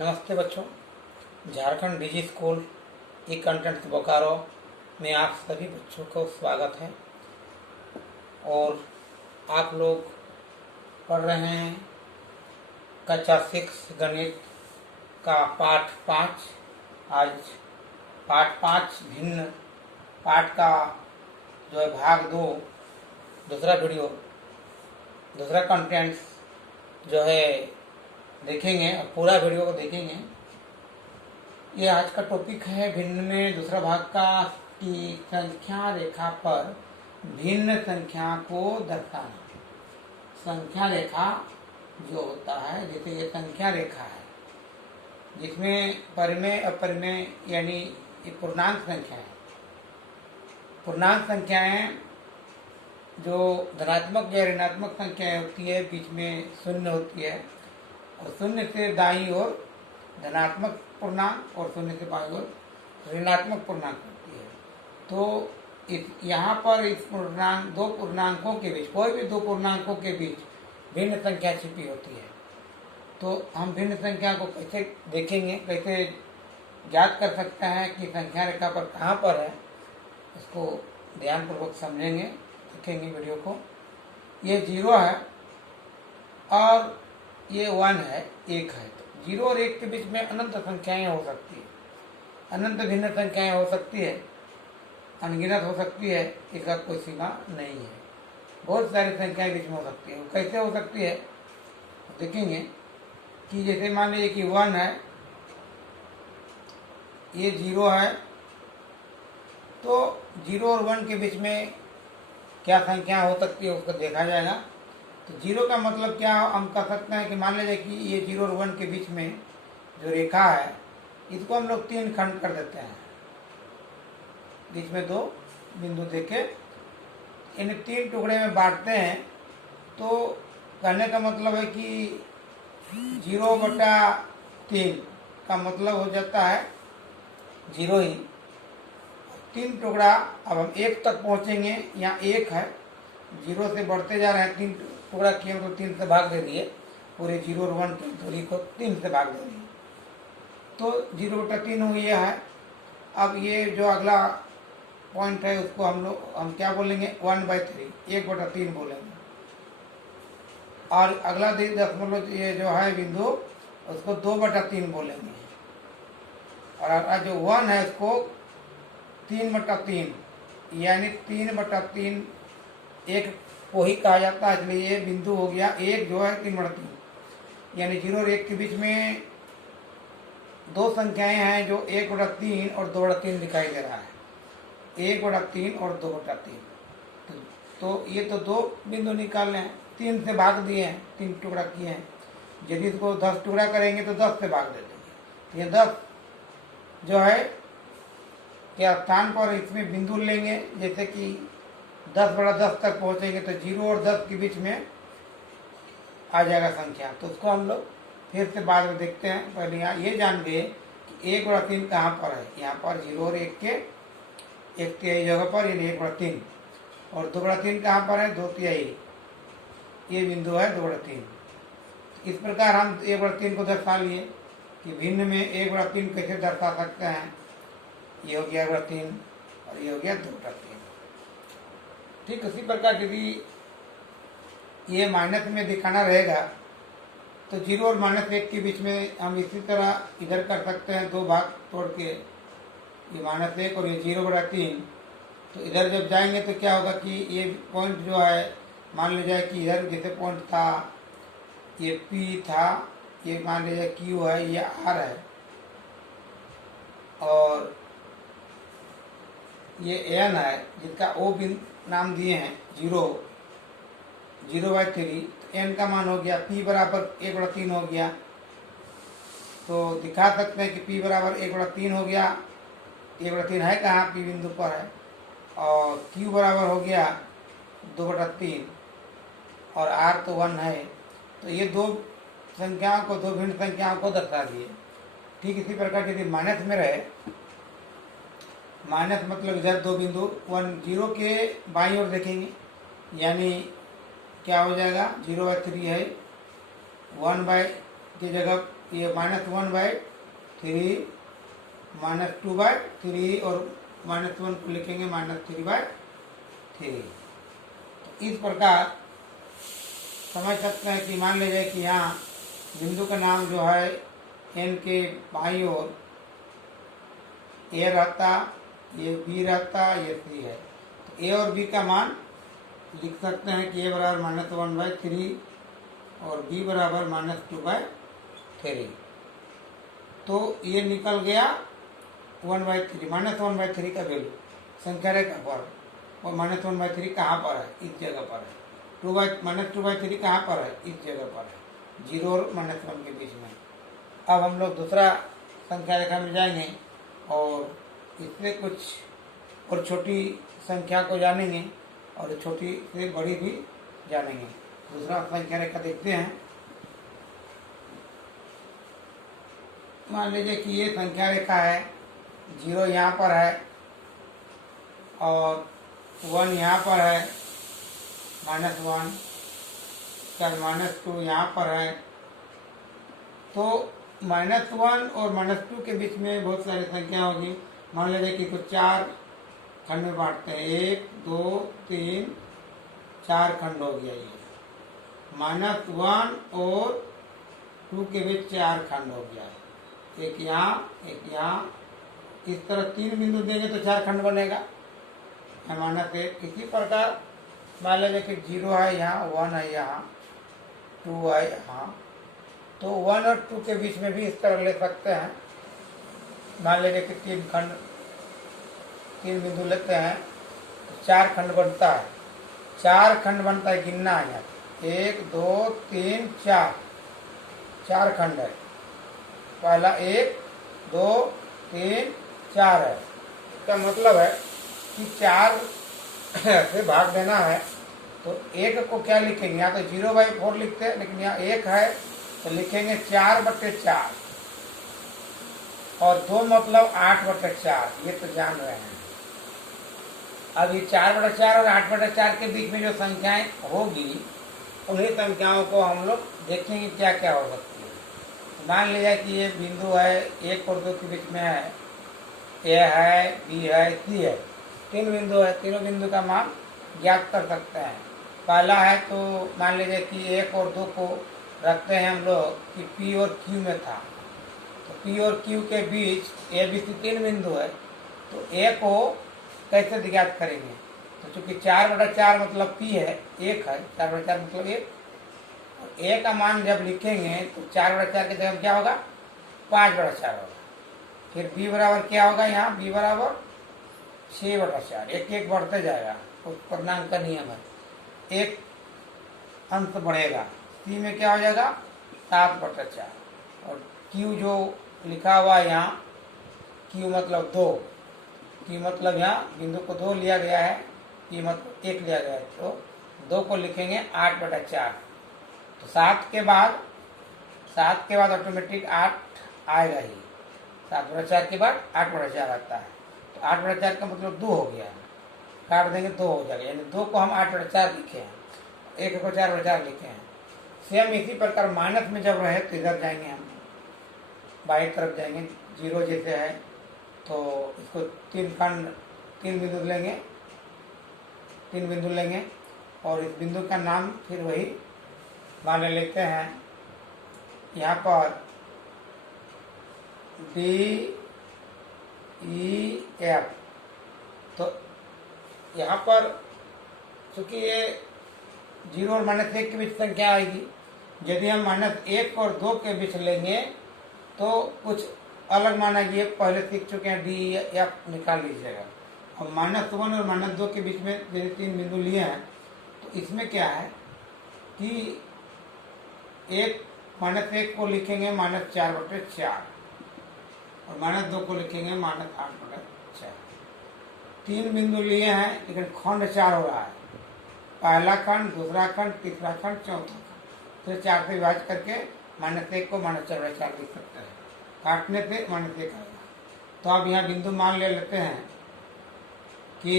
नमस्ते बच्चों। झारखंड डिजी स्कूल ई कंटेंट बोकारो में आप सभी बच्चों को स्वागत है। और आप लोग पढ़ रहे हैं कक्षा 6 गणित का पाठ 5। आज पाठ 5 भिन्न पाठ का जो है भाग 2 दूसरा वीडियो दूसरा कंटेंट जो है देखेंगे और पूरा वीडियो को देखेंगे। ये आज का टॉपिक है भिन्न में दूसरा भाग का कि संख्या रेखा पर भिन्न संख्या को दर्शाना। संख्या रेखा जो होता है, जैसे ये संख्या रेखा है जिसमें परिमेय अपरिमेय यानी ये पूर्णांक संख्या है। पूर्णांक संख्याएं जो धनात्मक या ऋणात्मक संख्याएं होती है, बीच में शून्य होती है और शून्य से दाईं ओर धनात्मक पूर्णांक और शून्य से बाईं ओर ऋणात्मक पूर्णांक होती है। तो यहाँ पर इस दो पूर्णांकों के बीच, कोई भी दो पूर्णांकों के बीच भिन्न संख्या छिपी होती है। तो हम भिन्न संख्या को कैसे देखेंगे, कैसे ज्ञात कर सकते हैं कि संख्या रेखा पर कहाँ पर है, इसको ध्यानपूर्वक समझेंगे, देखेंगे वीडियो को। ये 0 है और ये 1 है, 1 है। तो 0 और 1 के बीच में अनंत संख्याएं हो सकती है, अनंत भिन्न संख्याएं हो सकती है, अनगिनत हो सकती है, इसका कोई सीमा नहीं है। बहुत सारी संख्याएं बीच में हो सकती है। कैसे हो सकती है देखेंगे कि जैसे मान लीजिए कि 1 है, ये 0 है, तो 0 और 1 के बीच में क्या संख्या हो सकती है उसको देखा जाएगा। तो 0 का मतलब क्या हम कह सकते हैं कि मान लीजिए कि ये 0 और 1 के बीच में जो रेखा है इसको हम लोग 3 खंड कर देते हैं। बीच में 2 बिंदु देके इन्हें 3 टुकड़े में बांटते हैं। तो कहने का मतलब है कि 0/3 का मतलब हो जाता है 0 ही। 3 टुकड़ा, अब हम 1 तक पहुंचेंगे, यहाँ 1 है, 0 से बढ़ते जा रहे हैं, 3 टुकड़ा किए तो 3 से भाग दे दिए, पूरे 0 और 1 की दूरी को 3 से भाग दे दिए, तो 0/3 हो गया है। अब ये जो अगला पॉइंट है उसको हम क्या बोलेंगे, 1/3, 1/3 बोलेंगे। और अगला दशमलव ये जो है बिंदु उसको 2/3 बोलेंगे। और जो 1 है उसको 3/3 यानी 3/3 एक को ही कहा जाता है, इसलिए ये बिंदु हो गया 1 जो है 3/3। यानी 0 और 1 के बीच में दो संख्याएं हैं जो 1/3 और 2/3 दिखाई दे रहा है, 1/3 और 2/3। तो ये तो 2 बिंदु निकालने हैं, 3 से भाग दिए हैं, 3 टुकड़ा किए हैं। यदि इसको 10 टुकड़ा करेंगे तो 10 से भाग दे देंगे। ये 10 जो है के स्थान पर इसमें बिंदु लेंगे, जैसे कि 10/10 तक पहुंचेंगे तो 0 और 10 के बीच में आ जाएगा संख्या। तो उसको हम लोग फिर से बाद में देखते हैं। पहले यहाँ ये जान गए कि 1/3 कहाँ पर है। यहाँ पर 0 और 1 के 1/3 जगह पर, यानी 1/3। और 2/3 कहाँ पर है, 2/3, ये बिंदु है 2/3। इस प्रकार हम 1/3 को दर्शा लिए कि भिन्न में 1/3 कैसे दर्शा सकते हैं। ये हो गया 1/3 और ये हो गया 2/3। ठीक उसी प्रकार यदि ये माइनस में दिखाना रहेगा तो 0 और -1 के बीच में हम इसी तरह इधर कर सकते हैं, 2 भाग तोड़ के, ये -1 और ये 0/3। तो इधर जब जाएंगे तो क्या होगा कि ये पॉइंट जो है, मान लीजिए कि इधर जैसे पॉइंट था, ये P था, ये मान लीजिए Q है, ये R है, और ये N है जिसका O बिंदु नाम दिए हैं 0/3। N का मान हो गया P बराबर 1/3 हो गया। तो दिखा सकते हैं कि P बराबर 1/3 हो गया। 1/3 है कहाँ, P बिंदु पर है। और Q बराबर हो गया 2/3 और R तो 1 है। तो ये दो संख्याओं को, दो भिन्न संख्याओं को दर्शा दिए। ठीक इसी प्रकार यदि माइनस में रहे, माइनस मतलब इधर 2 बिंदु 0 के बाईं ओर देखेंगे, यानी क्या हो जाएगा, 0/3 है, 1 की जगह ये -1/3 -2/3 और -1 को लिखेंगे -3/3। तो इस प्रकार समझ सकते हैं कि मान लीजिए कि यहाँ बिंदु का नाम जो है n के बाईं ओर ए रहता, ये बी रहता, ये सी है। तो ए और बी का मान लिख सकते हैं कि ए बराबर -1/3 और बी बराबर -2/3। तो ये निकल गया 1/3 -1/3 का वैल्यू संख्या रेखा पर, और -1/3 कहाँ पर है? इस जगह पर है। -2/3 कहाँ पर है? इस जगह पर है, 0 और -1 के बीच में। अब हम लोग दूसरा संख्या रेखा में जाएंगे और इससे कुछ और छोटी संख्या को जानेंगे और छोटी से बड़ी भी जानेंगे। दूसरा संख्या रेखा देखते हैं। मान लीजिए कि ये संख्या रेखा है, 0 यहाँ पर है और 1 यहाँ पर है, -1, फिर -2 यहाँ पर है। तो -1 और -2 के बीच में बहुत सारी संख्या होगी। मान लीजिए कि कुछ 4 खंड में बांटते हैं, 1 2 3 4 खंड हो गया। ये -1 और 2 के बीच 4 खंड हो गया, एक यहाँ एक यहाँ। इस तरह 3 बिंदु देंगे तो 4 खंड बनेगा, -1। इसी प्रकार मान लीजिए कि 0 है यहाँ, 1 है यहाँ, 2 है यहाँ। तो 1 और 2 के बीच में भी इस तरह ले सकते हैं। मान लीजिए कि 3 बिंदु लेते हैं तो 4 खंड बनता है, 4 खंड बनता है। गिनना है यहाँ, 1 2 3 4, 4 खंड है। पहला 1 2 3 4 है। इसका मतलब है कि 4 से भाग देना है। तो 1 को क्या लिखेंगे? यहाँ तो 0/4 लिखते हैं, लेकिन यहाँ 1 है तो लिखेंगे 4/4, और 2 मतलब 8/4। ये तो जान रहे हैं। अब ये 4/4 और 8/4 के बीच में जो संख्याएं होगी, उन्हीं संख्याओं को हम लोग देखेंगे क्या क्या हो सकती है। मान लीजिए कि ये बिंदु है 1 और 2 के बीच में है, ए है, बी है, सी है। 3 बिंदु है, तीनों बिंदु का मान ज्ञात कर सकते हैं। पहला है तो मान लीजिए कि 1 और 2 को रखते हैं हम लोग कि P और Q में था। तो P और Q के बीच ए बी सी 3 बिंदु है, तो ए को कैसे ज्ञात करेंगे? तो चूंकि 4/4 मतलब P है, 1 है, 4/4 मतलब 1, और ए का मान जब लिखेंगे तो 4/4 की जगह क्या होगा? 5/4 होगा। फिर बी बराबर क्या होगा? यहाँ बी बराबर 6/4, एक एक बढ़ते जाएगा, उस पूर्णांक का नियम है, एक अंश बढ़ेगा। सी में क्या हो जाएगा? 7/4। और क्यू जो लिखा हुआ है यहाँ, क्यू मतलब 2, क्यू मतलब यहाँ बिंदु को 2 लिया गया है, ये मतलब 1 लिया गया है, तो 2 को लिखेंगे 8/4। तो 7 के बाद ऑटोमेटिक 8 आएगा ही। 7/4 के बाद 8/4 आता है। तो 8/4 का मतलब 2 हो गया, काट देंगे 2 हो जाएगा, यानी 2 को हम 8/4 लिखे हैं, 1 को 4/4 लिखे हैं। सेम इसी प्रकार माइनस में जब रहे तो इधर जाएंगे, हम बाईं तरफ जाएंगे। 0 जैसे है तो इसको 3 बिंदु लेंगे, 3 बिंदु लेंगे और इस बिंदु का नाम फिर वही मान लेते हैं। यहाँ पर D E F। तो यहाँ पर चूंकि ये 0 और -1 के बीच संख्या आएगी, यदि हम -1 और 2 के बीच लेंगे तो कुछ अलग माना। ये पहले सीख चुके हैं, D निकाल लीजिएगा। और -1 और -2 के बीच में यदि 3 बिंदु लिए हैं तो इसमें क्या है कि -1 को लिखेंगे -4/4 और -2 को लिखेंगे -8/4। 3 बिंदु लिए हैं लेकिन खंड 4 हो रहा है, पहला खंड, दूसरा खंड, तीसरा खंड, चौथा खंड। फिर 4 से विभाजित करके -1 को -4/4 लिख सकते हैं, काटने से -1 आएगा। तो अब यहाँ बिंदु मान ले लेते हैं कि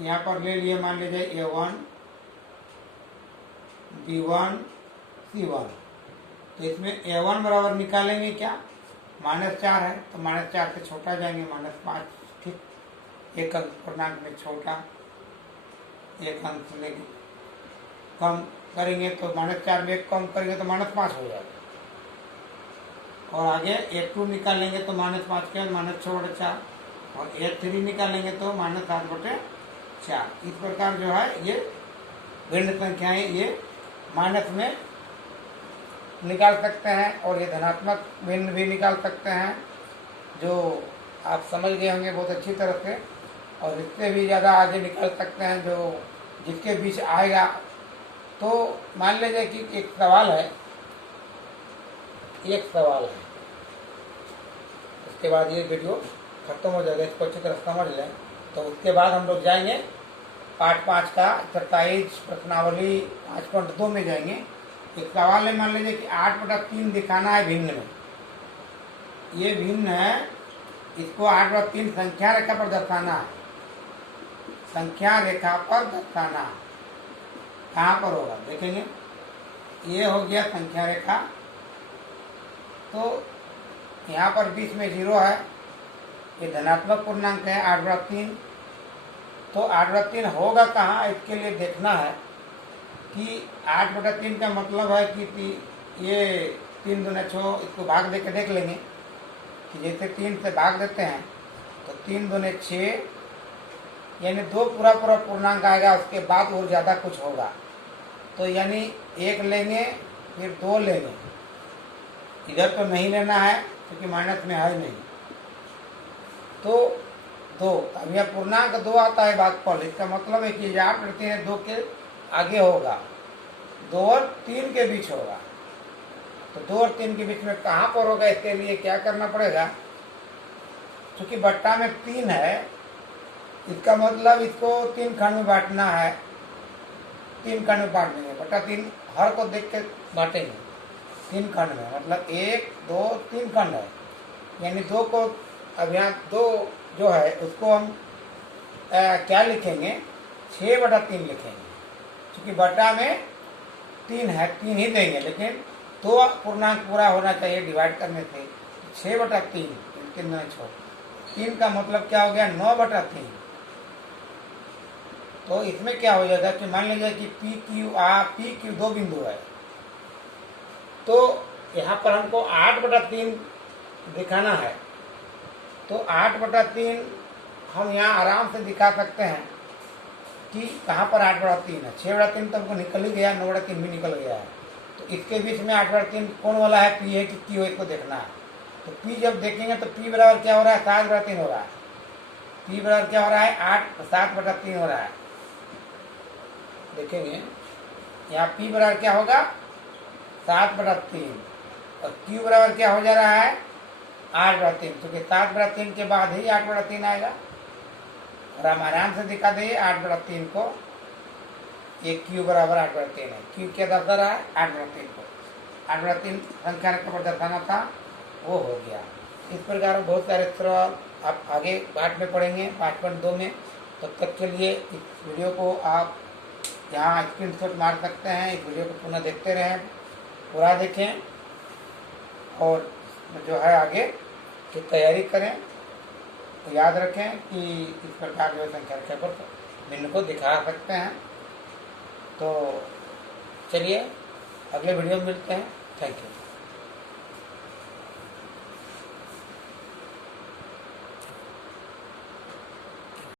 यहाँ पर ले लिए, मान लीजिए A1 B1 C1। तो इसमें A1 बराबर निकालेंगे क्या, -4 है तो -4 से छोटा जाएंगे, -5, ठीक। एक अंक पूर्णांक में छोटा, एक अंक लेंगे, कम करेंगे तो -4 में एक कम करेंगे तो -5 हो जाएगा। और आगे A2 निकालेंगे तो -5 के -6/4, और A3 निकालेंगे तो -7/4। इस प्रकार जो है ये भिन्न संख्याएं ये माइनस में निकाल सकते हैं, और ये धनात्मक भिन्न भी निकाल सकते हैं, जो आप समझ गए होंगे बहुत अच्छी तरह से। और इससे भी ज़्यादा आगे निकाल सकते हैं, जो जिसके बीच आएगा। तो मान लीजिए कि एक सवाल है, उसके बाद ये वीडियो खत्म हो जाएगा, इसको अच्छी तरह समझ लें। तो उसके बाद हम लोग जाएंगे पार्ट 5 का एक्सरसाइज प्रश्नावली 5.2 में जाएंगे। एक सवाल है, मान लीजिए कि 8/3 दिखाना है भिन्न में। ये भिन्न है, इसको 8/3 संख्या रेखा पर दर्शाना है। संख्या रेखा पर दर्शाना कहाँ पर होगा देखेंगे। ये हो गया संख्या रेखा, तो यहाँ पर बीच में 0 है, ये धनात्मक पूर्णांक है 8/3। तो 8/3 होगा कहाँ, इसके लिए देखना है कि 8/3 का मतलब है कि ये 3 दूने 6, इसको भाग दे के देख लेंगे कि जैसे 3 से भाग देते हैं तो 3 दूने 6, यानी 2 पूरा पूर्णांक आएगा, उसके बाद और ज़्यादा कुछ होगा। तो यानी 1 लेंगे, फिर 2 लेंगे, इधर तो नहीं लेना है क्योंकि माइनस में है नहीं, तो 2। अब यह पूर्णांक 2 आता है भागफल, इसका मतलब है कि 8/3 2 के आगे होगा, 2 और 3 के बीच होगा। तो 2 और 3 के बीच में कहाँ पर होगा, इसके लिए क्या करना पड़ेगा, क्योंकि बट्टा में 3 है, इसका मतलब इसको 3 खंड में बांटना है। 3 खंड में बांट देंगे, बट्टा 3 हर को देख के बांटेंगे 3 खंड में, मतलब 1 2 3 खंड है, यानी 2 को अब यहाँ 2 जो है उसको हम क्या लिखेंगे, 6/3 लिखेंगे, क्योंकि बटा में 3 है, 3 ही देंगे, लेकिन 2 पूर्णांक पूरा होना चाहिए डिवाइड करने से। 6/3, 3 का मतलब क्या हो गया, 9/3। तो इसमें क्या हो जाएगा कि मान लीजिए कि PQ 2 बिंदु है, तो यहाँ पर हमको 8/3 दिखाना है। तो 8/3 हम यहाँ आराम से दिखा सकते हैं कि कहाँ पर 8/3 है। 6/3 तो हमको निकल ही गया, 9/3 भी निकल गया है। तो इसके बीच में 8/3 कौन वाला है, P है कि Q है, इसको देखना है। तो P जब देखेंगे तो P बराबर क्या हो रहा है, 7/3 हो रहा है। P बराबर क्या हो रहा है, 7/3 हो रहा है। देखेंगे यहाँ P बराबर क्या होगा, 7/3, और Q बराबर क्या हो जा रहा है, 8/3, क्योंकि 7/3 के बाद ही 8/3 आएगा। और हम आराम से दिखा देंगे 8/3 को, ये Q बराबर 8/3 है। Q क्या दर्शा रहा है, 8/3 को। 8/3 संख्या रेखा पर दर्शाना था, वो हो गया। इस प्रकार बहुत सारे सवाल आप आगे पाठ में पढ़ेंगे 5.2 में। तब तक के लिए इस वीडियो को आप यहाँ स्क्रीनशॉट मार सकते हैं। इस वीडियो को पुनः देखते रहें, पूरा देखें, और जो है आगे की तैयारी करें। तो याद रखें कि इस प्रकार जो संख्या रेखा पर भिन्न को दिखा सकते हैं। तो चलिए अगले वीडियो में मिलते हैं। Thank you.